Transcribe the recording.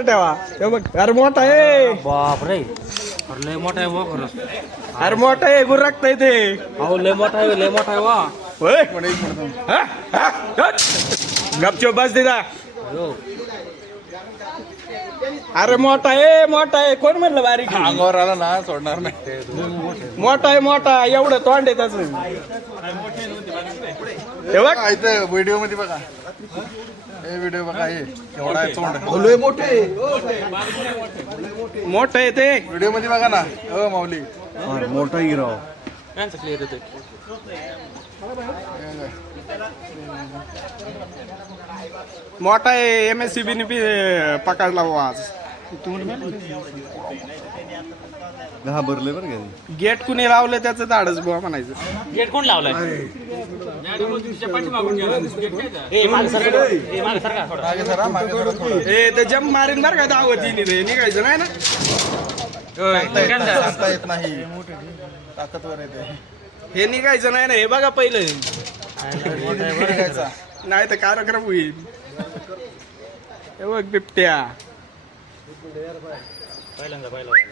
बरं ठेवा हे बघ अरे मोठा आहे बाप रे अरे लय मोठा आहे वा खरंच अरे मोठा आहे गुरकता इथे अहो लय मोठा आहे लय मोठा आहे वा होय हा? हा? हट! गपचूप बस दिदा अरे मोठा आहे मोठा आहे कोण म्हणलं बारीक आहे? अंगावर आला ना सोडणार नाही मोठा आहे मोठा आहे, एवढं तोंड आहे त्याच हे व्हिडिओ मध्ये बघा हे व्हिडिओ बघा हे एवढा चोंड मोठे मोठ आहे ते व्हिडिओ मध्ये बघा ना हो माऊली मोठा हिराव मोठा आहे एम एस सी बी पकडला आज भरले बरं का गेट कुणी लावले त्याचं दाडच बुवा म्हणायचं गेट कोण लावलाय ए, मागे सरका. ए, सरका ए ते मारीन बरं का दावतीने रे निघायचं नाही ना येत नाही ताकदवर हे निघायचं नाही ना हे बघा पहिलं नाही तर कार्यक्रम होईल बिबट्या பயிலங்க பயில